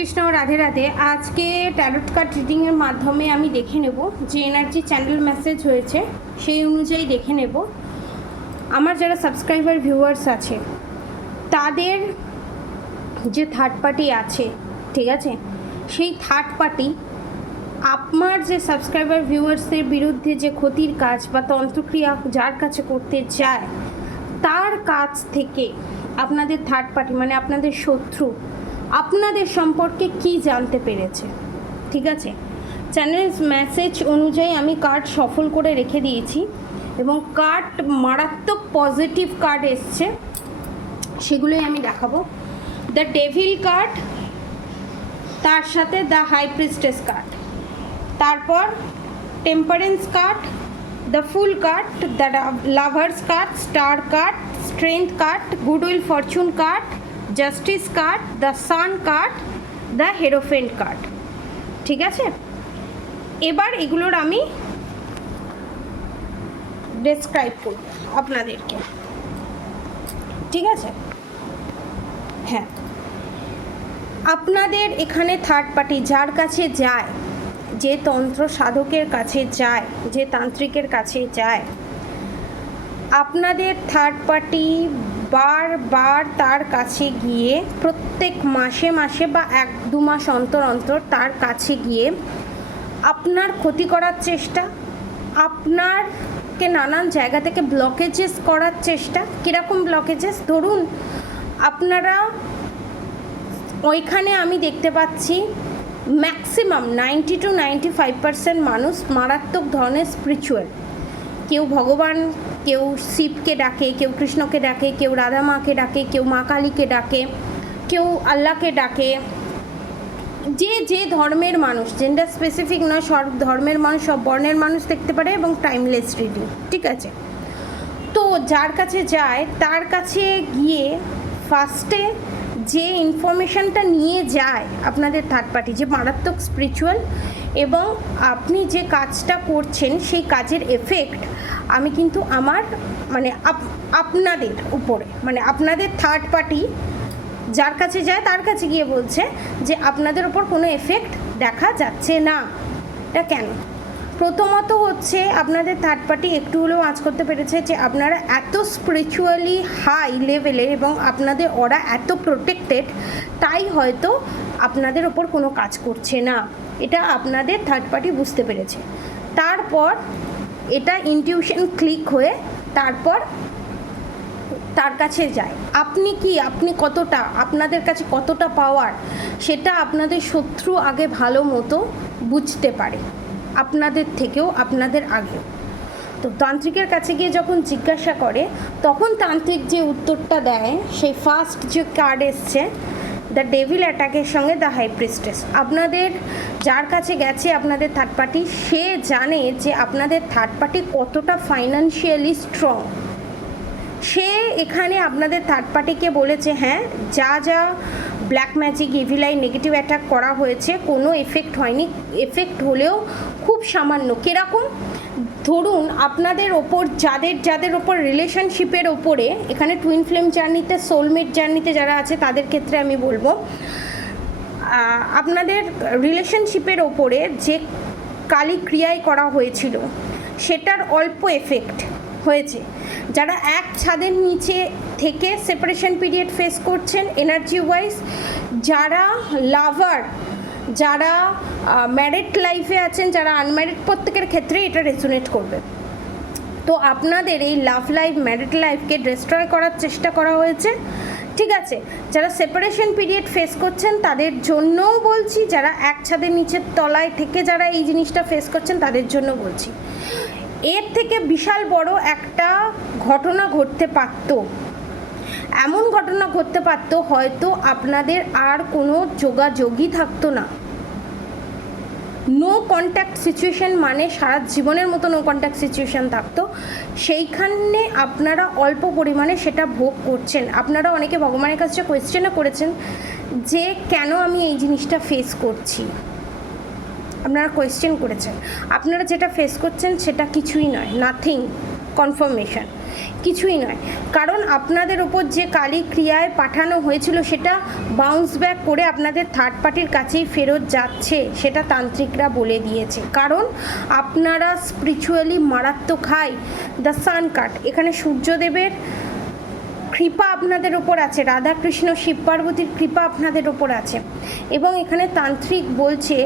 কৃষ্ণ রাধে রাধে। আজকে tarot card রিডিংয়ের মাধ্যমে আমি দেখে নেব যে এনার্জি চ্যানেল মেসেজ হয়েছে সেই অনুযায়ী দেখে নেব আমার যারা সাবস্ক্রাইবার ভিউয়ার্স আছে তাদের যে থার্ড পার্টি আছে, ঠিক আছে, সেই থার্ড পার্টি আপনার যে সাবস্ক্রাইবার ভিউয়ার্সদের বিরুদ্ধে যে ক্ষতির কাজ বা তন্ত্রক্রিয়া যার কাছে করতে চায় তার কাছ থেকে আপনাদের থার্ড পার্টি মানে আপনাদের শত্রু আপনাদের সম্পর্কে কি জানতে পেরেছে। ঠিক আছে, চ্যানেল মেসেজ অনুযায়ী আমি কার্ড সফল করে রেখে দিয়েছি এবং কার্ড মারাত্মক পজিটিভ কার্ড এসছে, সেগুলোই আমি দেখাবো। দ্য ডেভিল কার্ড, তার সাথে দ্য হাই প্রিস্টেস কার্ড, তারপর temperance card, the fool card, the lovers card, star card, strength card, goodwill fortune card, justice card, the sun card, the hierophant card. ঠিক আছে, এবার এগুলোর আমি ডেসক্রাইব করব আপনাদেরকে। ঠিক আছে, হ্যাঁ, আপনাদের এখানে থার্ড পার্টি যার কাছে যায়, যে তন্ত্র সাধকের কাছে যায়, যে তান্ত্রিকের কাছে যায়, আপনাদের থার্ড পার্টি বারবার তার কাছে গিয়ে প্রত্যেক মাসে মাসে বা 1-2 মাস অন্তর অন্তর তার কাছে গিয়ে আপনার ক্ষতি করার চেষ্টা, আপনারকে নানান জায়গা থেকে ব্লকেজেস করার চেষ্টা। কীরকম ব্লকেজেস? ধরুন আপনারা ওইখানে আমি দেখতে পাচ্ছি ম্যাক্সিমাম 90 to 95% মানুষ মারাত্মক ধরনের স্পিরিচুয়াল। কেউ ভগবান, কেউ শিবকে ডাকে, কেউ কৃষ্ণকে ডাকে, কেউ রাধা মাকে ডাকে, কেউ মা কালীকে ডাকে, কেউ আল্লাহকে ডাকে। যে যে ধর্মের মানুষ, জেন্ডার স্পেসিফিক নয়, সব ধর্মের মানুষ, সব বর্ণের মানুষ দেখতে পারে এবং টাইমলেস রিডিং। ঠিক আছে, তো যার কাছে যায় তার কাছে গিয়ে ফার্স্টে যে ইনফরমেশানটা নিয়ে যায় আপনাদের থার্ড পার্টি, যে মারাত্মক স্পিরিচুয়াল এবং আপনি যে কাজটা করছেন সেই কাজের এফেক্ট আমি কিন্তু আমার মানে আপনাদের উপরে, মানে আপনাদের থার্ড পার্টি যার কাছে যায় তার কাছে গিয়ে বলছে যে আপনাদের ওপর কোনো এফেক্ট দেখা যাচ্ছে না। এটা কেন? প্রথমত হচ্ছে আপনাদের থার্ড পার্টি একটু হলেও আঁচ করতে পেরেছে যে আপনারা এত স্পিরিচুয়ালি হাই লেভেলের এবং আপনাদের ওরা এত প্রোটেক্টেড, তাই হয়তো আপনাদের ওপর কোনো কাজ করছে না। এটা আপনাদের থার্ড পার্টি বুঝতে পেরেছে। তারপর এটা ইনটিউশন ক্লিক হয়ে তারপর তার কাছে যায়। আপনি কতটা, আপনাদের কাছে কতটা পাওয়ার, সেটা আপনাদের শত্রু আগে ভালো মতো বুঝতে পারে, আপনাদের থেকেও, আপনাদের আগে। তো তান্ত্রিকের কাছে গিয়ে যখন জিজ্ঞাসা করে তখন তান্ত্রিক যে উত্তরটা দেয়, সেই ফার্স্ট যে কার্ড এসছে দ্য ডেভিল অ্যাটাকের সঙ্গে দ্য হাই প্রিস্টেস। আপনাদের যার কাছে গেছে আপনাদের থার্ড পার্টি, সে জানে যে আপনাদের থার্ড পার্টি কতটা ফাইন্যান্সিয়ালি স্ট্রং। সে এখানে আপনাদের থার্ড পার্টিকে বলেছে হ্যাঁ, যা যা black magic, evil I, negative attack করা হয়েছে কোনো এফেক্ট হয়নি, এফেক্ট হলেও খুব সামান্য। কীরকম? ধরুন আপনাদের ওপর যাদের ওপর রিলেশনশিপের ওপরে, এখানে টুইন ফ্লেম জার্নিতে, সোলমেট জার্নিতে যারা আছে তাদের ক্ষেত্রে আমি বলবো আপনাদের রিলেশনশিপের ওপরে যে কালী ক্রিয়ায় করা হয়েছিল সেটার অল্প এফেক্ট হয়েছে। যারা এক ছাদের নিচে থেকে সেপারেশন পিরিয়ড ফেস করছেন এনার্জি ওয়াইজ, যারা লাভার, যারা ম্যারিড লাইফে আছেন, যারা আনম্যারিড, প্রত্যেকের ক্ষেত্রে এটা রেজোনেট করবে। তো আপনাদের এই লাভ লাইফ, ম্যারিড লাইফকে ডিস্ট্রয় করার চেষ্টা করা হয়েছে। ঠিক আছে, যারা সেপারেশন পিরিয়ড ফেস করছেন তাদের জন্যও বলছি, যারা এক ছাদের নিচের তলায় থেকে যারা এই জিনিসটা ফেস করছেন তাদের জন্য বলছি। এর থেকে বিশাল বড় একটা ঘটনা ঘটতে পারত, এমন ঘটনা ঘটতে পারত হয়তো আপনাদের আর কোনো যোগাযোগই থাকতো না। নো কন্ট্যাক্ট সিচুয়েশান মানে সারা জীবনের মতো নো কন্ট্যাক্ট সিচুয়েশান থাকতো, সেইখানে আপনারা অল্প পরিমাণে সেটা ভোগ করছেন। আপনারা অনেকে ভগবানের কাছে কোয়েশ্চেনও করেছেন যে কেন আমি এই জিনিসটা ফেস করছি, আপনারা কোয়েশ্চেন করেছেন। আপনারা যেটা ফেস করছেন সেটা কিছুই নয়, নাথিং, কনফার্মেশন। কিছুই নয়, কারণ আপনাদের ওপর যে কালী ক্রিয়ায় পাঠানো হয়েছিল সেটা বাউন্স ব্যাক করে আপনাদের থার্ড পার্টির কাছেই ফেরত যাচ্ছে, সেটা তান্ত্রিকরা বলে দিয়েছে। কারণ আপনারা স্পিরিচুয়ালি মারাত্মক হাই। দ্য সান কার্ড, এখানে সূর্যদেবের কৃপা আপনাদের ওপর আছে, রাধাকৃষ্ণ শিব পার্বতীর কৃপা আপনাদের ওপর আছে। এবং এখানে তান্ত্রিক বলছে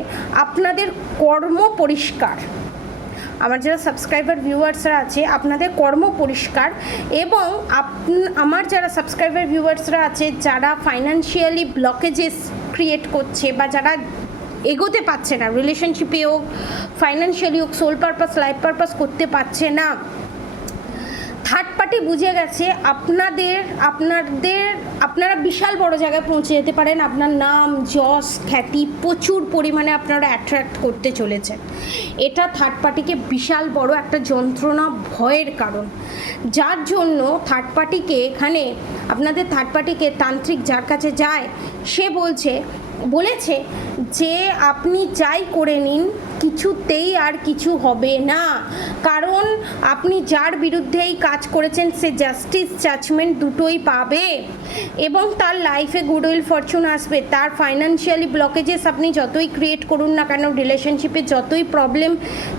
আপনাদের কর্ম পরিষ্কার। আমার যারা সাবস্ক্রাইবার ভিউয়ার্সরা আছে আপনাদের কর্ম পরিষ্কার, এবং আমার যারা সাবস্ক্রাইবার ভিউয়ার্সরা আছে যারা ফাইন্যান্সিয়ালি ব্লকেজেস ক্রিয়েট করছে বা যারা এগোতে পারছে না, রিলেশনশিপে হোক, ফাইন্যান্সিয়ালি হোক, সোল পারপাস, লাইফ পারপাস করতে পারছে না, থার্ড পার্টি বুঝে গেছে আপনারা বিশাল বড় জায়গায় পৌঁছে যেতে পারেন। আপনার নাম, যশ, খ্যাতি প্রচুর পরিমাণে আপনারা অ্যাট্রাক্ট করতে চলেছেন। এটা থার্ড পার্টিকে বিশাল বড় একটা যন্ত্রণা, ভয়ের কারণ, যার জন্য থার্ড পার্টিকে এখানে আপনাদের থার্ড পার্টিকে তান্ত্রিক যার কাছে যায় সে বলেছে যে আপনি যাই করে নিন কিছুতেই আর কিছু হবে না, কারণ আপনি যার বিরুদ্ধেই কাজ করেছেন সে জাস্টিস জাজমেন্ট দুটোই পাবে এবং তার লাইফে গুডউইল ফরচুন আসবে। তার ফাইন্যান্সিয়ালি ব্লকেজেস আপনি যতই ক্রিয়েট করুন না কেন, রিলেশনশিপে যতই প্রবলেম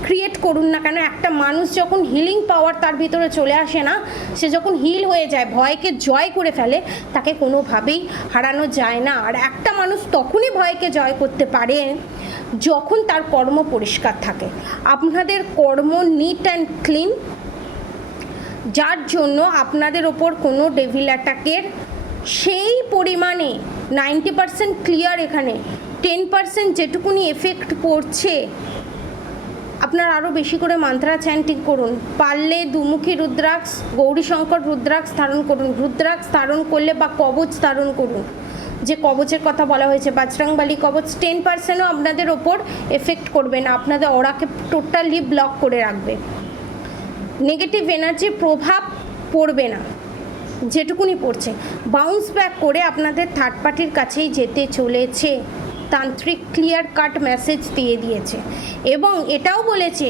ক্রিয়েট করুন না কেন, একটা মানুষ যখন হিলিং পাওয়ার তার ভিতরে চলে আসে না, সে যখন হিল হয়ে যায়, ভয়কে জয় করে ফেলে, তাকে কোনোভাবেই হারানো যায় না। আর একটা মানুষ তখনই ভয়কে জয় করতে পারে যখন তার কর্ম পরিষ্কার থাকে। আপনাদের কর্ম নিট অ্যান্ড ক্লিন, যার জন্য আপনাদের ওপর কোনো ডেভিল অ্যাটাকের সেই পরিমাণে 90% ক্লিয়ার, এখানে 10% যেটুকুনি এফেক্ট পড়ছে। আপনার আরও বেশি করে মান্ত্রা চ্যান্টিং করুন, পারলে দুমুখী রুদ্রাক্ষ, গৌরীশঙ্কর রুদ্রাক্ষ ধারণ করুন, রুদ্রাক্ষ ধারণ করলে বা কবচ ধারণ করুন, যে কবচের কথা বলা হয়েছে বজরংবলী কবচ, 10%ও আপনাদের ওপর এফেক্ট করবে না, আপনাদের অরাকে টোটালি ব্লক করে রাখবে, নেগেটিভ এনার্জির প্রভাব পড়বে না, যেটুকুনি পড়ছে বাউন্স ব্যাক করে আপনাদের থার্ড পার্টির কাছেই যেতে চলেছে। তান্ত্রিক ক্লিয়ার কাট মেসেজ দিয়ে দিয়েছে এবং এটাও বলেছে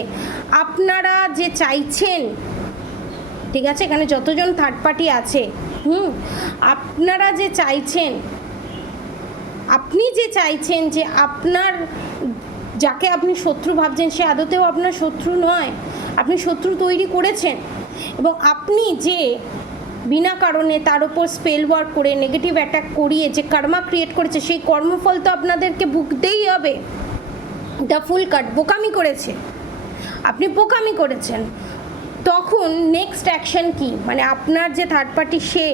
আপনারা যে চাইছেন, ঠিক আছে, এখানে যতজন থার্ড পার্টি আছে আপনারা যে চাইছেন, আপনি যে চাইছেন যে আপনার যাকে আপনি শত্রু ভাবছেন সে আদতেও আপনার শত্রু নয়, আপনি শত্রু তৈরি করেছেন, এবং আপনি যে বিনা কারণে তার উপর স্পেল ওয়ার্ক করে নেগেটিভ অ্যাটাক করিয়ে যে কর্মা ক্রিয়েট করেছে সেই কর্মফল তো আপনাদেরকে ভুগতেই হবে। দ্য ফুল কাট, বোকামি করেছে, আপনি বোকামি করেছেন, তখন নেক্সট অ্যাকশন কি, মানে আপনার যে থার্ড পার্টি সে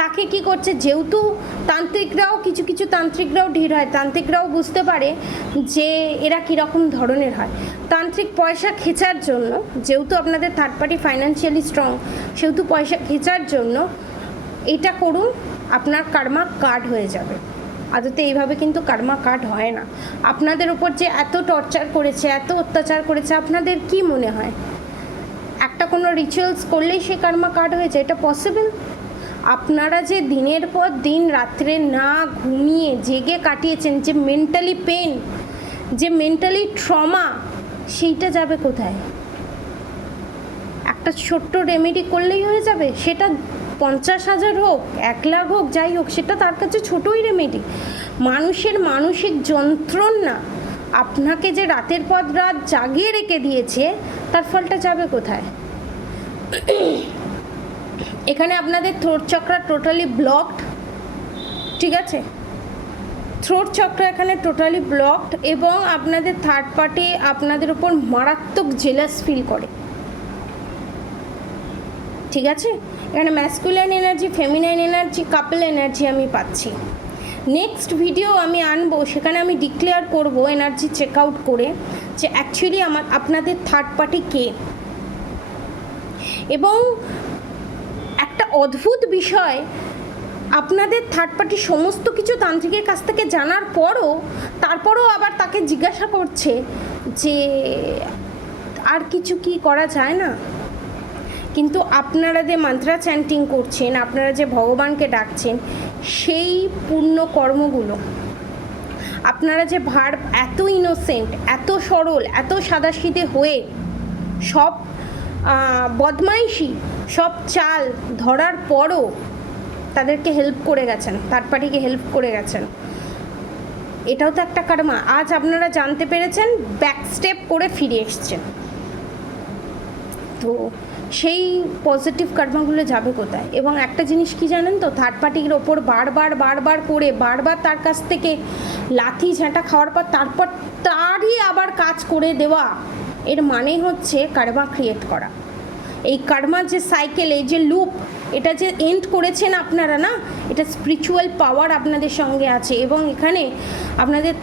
তাকে কি করছে, যেহেতু তান্ত্রিকরাও কিছু তান্ত্রিকরাও ঢির হয়, তান্ত্রিকরাও বুঝতে পারে যে এরা কীরকম ধরনের হয়। তান্ত্রিক পয়সা খেচার জন্য, যেহেতু আপনাদের থার্ড পার্টি ফাইন্যান্সিয়ালি স্ট্রং, সেহেতু পয়সা খেচার জন্য এটা করুন, আপনার কর্মা কাট হয়ে যাবে। আদতে এইভাবে কিন্তু কর্মা কাট হয় না। আপনাদের উপর যে এত টর্চার করেছে, এত অত্যাচার করেছে, আপনাদের কি মনে হয় একটা কোনো রিচুয়ালস করলেই সে কর্মা কাট হয়ে যায়? এটা পসিবল? আপনারা যে দিনের পর দিন রাত্রে না ঘুমিয়ে জেগে কাটিয়েছেন, যে মেন্টালি পেন, যে মেন্টালি ট্রমা, সেইটা যাবে কোথায়? একটা ছোট্ট রেমেডি করলেই হয়ে যাবে, সেটা 50,000 হোক, 1 লাখ হোক, যাই হোক, সেটা তার কাছে ছোটোই রেমেডি। মানুষের মানসিক যন্ত্রণা আপনাকে যে রাতের পর রাত জাগিয়ে রেখে দিয়েছে, তার ফলটা যাবে কোথায়? এখানে আপনাদের থ্রোট চক্রা টোটালি ব্লকড, ঠিক আছে, থ্রোট চক্র এখানে টোটালি ব্লকড, এবং আপনাদের থার্ড পার্টি আপনাদের উপর মারাত্মক জেলাস ফিল করে, ঠিক আছে। এখানে ম্যাসকুলিন এনার্জি, ফেমিনাইন এনার্জি, কাপল এনার্জি আমি পাচ্ছি। নেক্সট ভিডিও আমি আনবো, সেখানে আমি ডিক্লেয়ার করব এনার্জি চেক আউট করে যে অ্যাকচুয়ালি আপনাদের থার্ড পার্টি কে। এবং একটা অদ্ভুত বিষয়, আপনাদের থার্ড পার্টি সমস্ত কিছু তান্ত্রিকের কাছ থেকে জানার পরও তারপরও আবার তাকে জিজ্ঞাসা করছে যে আর কিছু কি করা যায় না। কিন্তু আপনারা যে মন্ত্রা চ্যান্টিং করছেন, আপনারা যে ভগবানকে ডাকছেন, সেই পূর্ণ কর্মগুলো, আপনারা যে ভার্ব এত ইনোসেন্ট, এত সরল, এত সাদাসিধে হয়ে সব বদমাইশি সব চাল ধরার পরও তাদেরকে হেল্প করে গেছেন, থার্ড পার্টিকে হেল্প করে গেছেন। এটাও তো একটা কার্মা। আজ আপনারা জানতে পেরেছেন, ব্যাক স্টেপ করে ফিরে এসছেন। তো সেই পজিটিভ কার্মাগুলো যাবে কোথায়? এবং একটা জিনিস কি জানেন তো, থার্ড পার্টির ওপর বারবার করে তার কাছ থেকে লাথি ঝাঁটা খাওয়ার পর তারপর তারই আবার কাজ করে দেওয়া, এর মানে হচ্ছে কার্মা ক্রিয়েট করা। এই কার্মার যে সাইকেল, এই যে লুপ, এটা যে এন্ড করেছেন আপনারা না, এটা স্পিরিচুয়াল পাওয়ার আপনাদের সঙ্গে আছে। এবং এখানে আপনাদের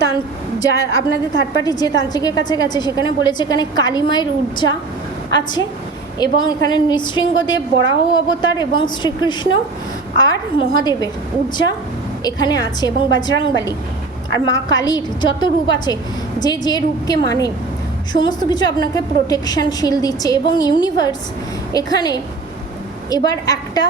আপনাদের থার্ড পার্টি যে তান্ত্রিকের কাছে গেছে সেখানে বলেছে এখানে কালীমায়ের ঊর্জা আছে, এবং এখানে নৃসিংহদেব, বরাহ অবতার এবং শ্রীকৃষ্ণ আর মহাদেবের ঊর্জা এখানে আছে, এবং বজরংবলী আর মা কালীর যত রূপ আছে, যে রূপকে মানে সমস্ত কিছু আপনাকে প্রোটেকশন শিল দিচ্ছে। এবং ইউনিভার্স এখানে এবার একটা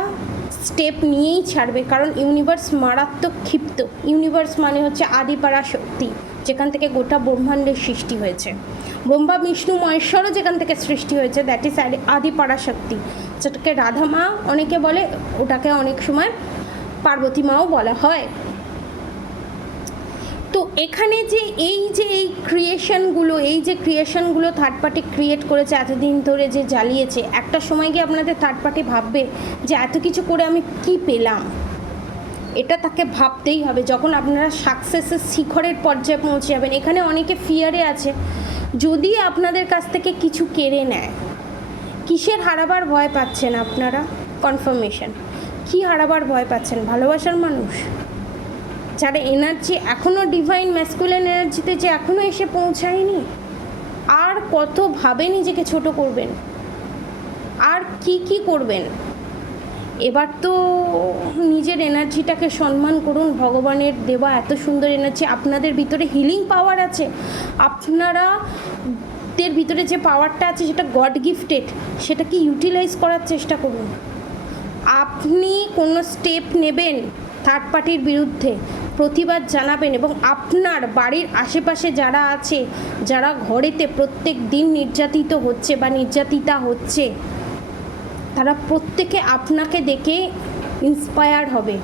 স্টেপ নিয়েই ছাড়বে, কারণ ইউনিভার্স মারাত্মক ক্ষিপ্ত। ইউনিভার্স মানে হচ্ছে আদিপারা শক্তি, যেখান থেকে গোটা ব্রহ্মাণ্ডের সৃষ্টি হয়েছে। ব্রহ্মা বিষ্ণু মহেশ্বরও যেখান থেকে সৃষ্টি হয়েছে, দ্যাট ইজ আদিপারা শক্তি, যেটাকে রাধা মা অনেকে বলে, ওটাকে অনেক সময় পার্বতী মাও বলা হয়। তো এখানে যে এই ক্রিয়েশনগুলো থার্ড পার্টি ক্রিয়েট করেছে এতদিন ধরে, যে জ্বালিয়েছে, একটা সময় গিয়ে আপনাদের থার্ড পার্টি ভাববে যে এত কিছু করে আমি কি পেলাম। এটা তাকে ভাবতেই হবে যখন আপনারা সাকসেসের শিখরের পর্যায়ে পৌঁছে যাবেন। এখানে অনেকে ফিয়ারে আছে, যদি আপনাদের কাছ থেকে কিছু কেড়ে নেয়। কিসের হারাবার ভয় পাচ্ছেন আপনারা? কনফার্মেশন। কি হারাবার ভয় পাচ্ছেন? ভালোবাসার মানুষ, যারা এনার্জি এখনও ডিভাইন ম্যাসকুলিন এনার্জিতে যে এখনও এসে পৌঁছায়নি। আর কতভাবে নিজেকে ছোট করবেন, আর কি করবেন? এবার তো নিজের এনার্জিটাকে সম্মান করুন। ভগবানের দেওয়া এত সুন্দর এনার্জি, আপনাদের ভিতরে হিলিং পাওয়ার আছে, আপনারাদের ভিতরে যে পাওয়ারটা আছে সেটা গড গিফটেড, সেটাকে ইউটিলাইজ করার চেষ্টা করুন। আপনি কোনো স্টেপ নেবেন থার্ড পার্টির বিরুদ্ধে, প্রতিবাদ জানাবেন, এবং আপনার বাড়ির আশেপাশে যারা আছে, যারা ঘরেতে প্রত্যেক দিন নির্যাতিত হচ্ছে বা নির্যাতিতা হচ্ছে, তারা প্রত্যেকে আপনাকে দেখে ইন্সপায়ার হবে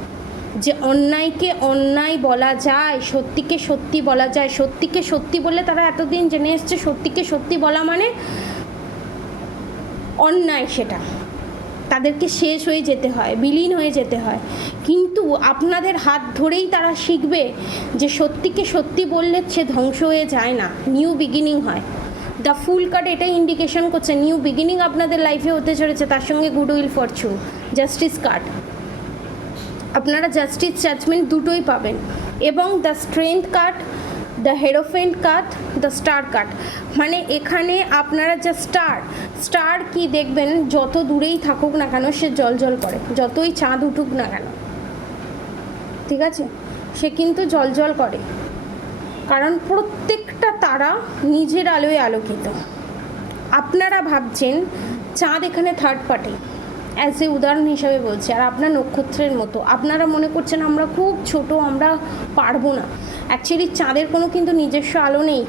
যে অন্যায়কে অন্যায় বলা যায়, সত্যিকে সত্যি বলা যায়। সত্যিকে সত্যি বলে তারা এতদিন জেনে এসছে, সত্যিকে সত্যি বলা মানে অন্যায়, সেটা তাদেরকে শেষ হয়ে যেতে হয়, বিলীন হয়ে যেতে হয়। কিন্তু আপনাদের হাত ধরেই তারা শিখবে যে সত্যিকে সত্যি বললে সে ধ্বংস হয়ে যায় না, নিউ বিগিনিং হয়। দ্য ফুল কার্ড এটাই ইন্ডিকেশন করছে, নিউ বিগিনিং আপনাদের লাইফে হতে চলেছে। তার সঙ্গে good will fortune, justice card, আপনারা জাস্টিস জাজমেন্ট দুটোই পাবেন। এবং the strength card, the hierophant card, the star card, মানে এখানে আপনারা যে স্টার কি দেখবেন, যত দূরেই থাকুক না কেন সে জল করে, যতই চাঁদ উঠুক না কেন, ঠিক আছে, সে কিন্তু জল করে, কারণ প্রত্যেকটা তারা নিজের আলোয় আলোকিত। আপনারা ভাবছেন চাঁদ এখানে থার্ড পার্টি, অ্যাজ এ উদাহরণ হিসাবে বলছি, আর আপনার নক্ষত্রের মতো আপনারা মনে করছেন আমরা খুব ছোট, আমরা পারবো না। অ্যাকচুয়ালি চাঁদের কোনো কিন্তু নিজস্ব আলো নেই,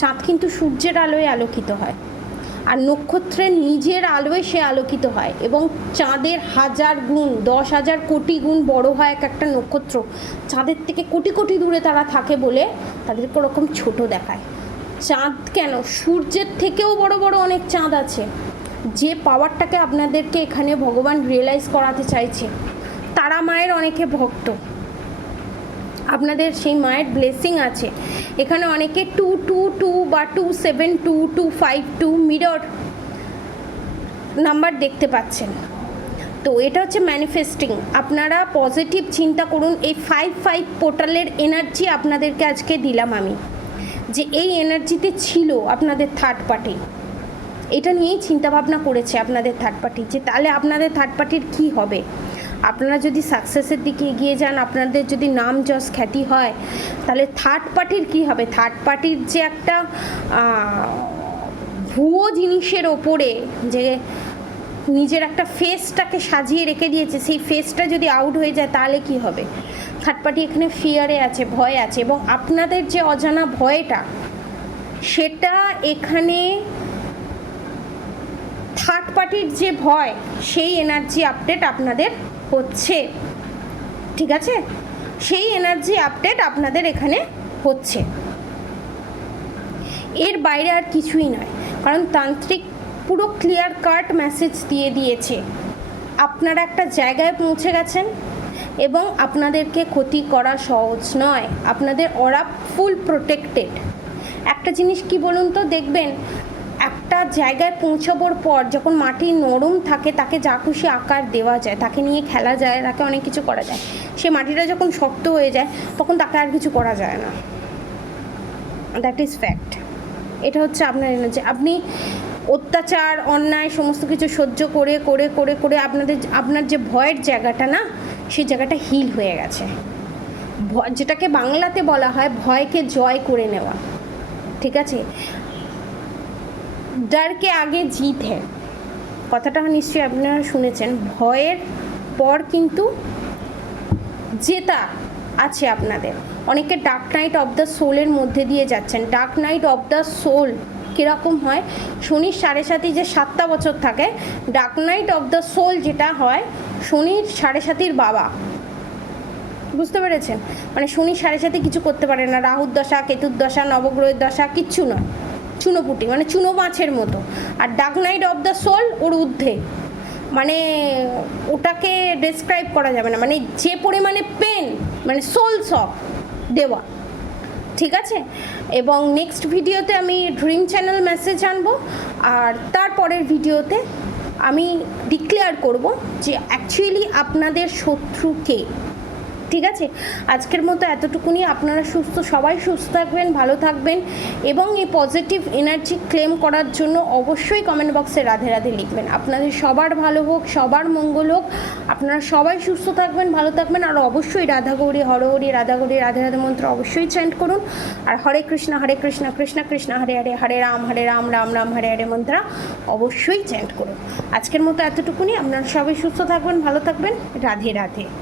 চাঁদ কিন্তু সূর্যের আলোয় আলোকিত হয়, আর নক্ষত্রের নিজের আলোয় সে আলোকিত হয়, এবং চাঁদের 1000 গুণ 10,000 কোটি গুণ বড় হয় এক একটা নক্ষত্র। চাঁদের থেকে কোটি কোটি দূরে তারা থাকে বলে তাদেরকে ওরকম ছোট দেখায়। চাঁদ কেন, সূর্যের থেকেও বড় বড় অনেক চাঁদ আছে, যে পাওয়ারটাকে আপনাদেরকে এখানে ভগবান রিয়েলাইজ করাতে চাইছে। তারা মায়ের অনেকে ভক্ত, আপনাদের সেই মায়ের ব্লেসিং আছে। এখানে অনেকে 222 বা 272 252 মিরর নাম্বার দেখতে পাচ্ছেন। তো এটা হচ্ছে ম্যানিফেস্টিং। আপনারা পজিটিভ চিন্তা করুন। এই 55 পোর্টালের এনার্জি আপনাদেরকে আজকে দিলাম আমি, যে এই এনার্জিতে ছিল আপনাদের থার্ড পার্টি, এটা নিয়েই চিন্তাভাবনা করেছে আপনাদের থার্ড পার্টি, যে তাহলে আপনাদের থার্ড পার্টির কী হবে। আপনারা যদি সাকসেসের দিকে এগিয়ে যান, আপনাদের যদি নাম যশ খ্যাতি হয়, তাহলে থার্ড পার্টির কী হবে। থার্ড পার্টির যে একটা ভুয়ো জিনিসের ওপরে যে নিজের একটা ফেসটাকে সাজিয়ে রেখে দিয়েছে, সেই ফেসটা যদি আউট হয়ে যায় তাহলে কি হবে। থার্ড পার্টি এখানে ফিয়ারে আছে, ভয় আছে, এবং আপনাদের যে অজানা ভয়টা সেটা এখানে থার্ড পার্টির যে ভয়, সেই এনার্জি আপডেট আপনাদের হচ্ছে, ঠিক আছে? সেই এনার্জি আপডেট আপনাদের এখানে হচ্ছে, এর বাইরে আর কিছুই নয়। কারণ তান্ত্রিক পুরো ক্লিয়ার কাট মেসেজ দিয়ে দিয়েছে, আপনারা একটা জায়গায় পৌঁছে গেছেন এবং আপনাদেরকে ক্ষতি করা সহজ নয়, আপনাদের অরা ফুল প্রোটেক্টেড। একটা জিনিস কি বলুন তো, দেখবেন একটা জায়গায় পৌঁছাবার পর যখন মাটি নরম থাকে, তাকে যা খুশি আকার দেওয়া যায়, তাকে নিয়ে খেলা যায়, তাকে অনেক কিছু করা যায়। সে মাটিটা যখন শক্ত হয়ে যায় তখন তাকে আর কিছু করা যায় না, দ্যাট ইজ ফ্যাক্ট। এটা হচ্ছে আপনার এনার্জি। আপনি অত্যাচার, অন্যায় সমস্ত কিছু সহ্য করে করে করে করে আপনার যে ভয়ের জায়গাটা না, সেই জায়গাটা হিল হয়ে গেছে। যেটাকে বাংলাতে বলা হয় ভয়কে জয় করে নেওয়া, ঠিক আছে? ডরকে আগে জিত হ্যায়, কথাটা নিশ্চয়ই আপনারা শুনেছেন। ভয়ের পর কিন্তু জেতা আছে আপনাদের। অনেকে ডার্ক নাইট অফ দ্য সোলের মধ্যে দিয়ে যাচ্ছেন। Dark night of the soul কীরকম হয়? শনির 7.5 যে 7টা বছর থাকে, dark night of the soul যেটা হয় শনির 7.5 বাবা, বুঝতে পেরেছেন? মানে শনির 7.5 কিছু করতে পারে না, রাহুর দশা, কেতুর দশা, নবগ্রহের দশা কিচ্ছু নয়, চুনোপুটি, মানে চুনো মাছের মতো। আর dark night of the soul ওর ঊর্ধ্বে, মানে ওটাকে ডেসক্রাইব করা যাবে না, মানে যে পরিমাণে পেন, মানে সোলস অফ দেওয়া, ঠিক আছে? এবং নেক্সট ভিডিওতে আমি ড্রিম চ্যানেল মেসেজ আনবো, আর তারপরের ভিডিওতে আমি ডিক্লেয়ার করব যে অ্যাকচুয়ালি আপনাদের শত্রু কে, ঠিক আছে? আজকের মতো এতটুকুনি। আপনারা সবাই সুস্থ থাকবেন, ভালো থাকবেন, এবং এই পজিটিভ এনার্জি ক্লেম করার জন্য অবশ্যই কমেন্ট বক্সে রাধে রাধে লিখবেন। আপনাদের সবার ভালো হোক, সবার মঙ্গল হোক, আপনারা সবাই সুস্থ থাকবেন, ভালো থাকবেন। আর অবশ্যই রাধা গৌরী হরহরি, রাধা গৌরী রাধে রাধে মন্ত্র অবশ্যই চ্যান্ট করুন। আর হরে কৃষ্ণ কৃষ্ণ কৃষ্ণ হরে হরে, হরে রাম রাম রাম হরে হরে মন্ত্র অবশ্যই চ্যান্ট করুন। আজকের মতো এতটুকুনি। আপনারা সবাই সুস্থ থাকবেন, ভালো থাকবেন, রাধে রাধে।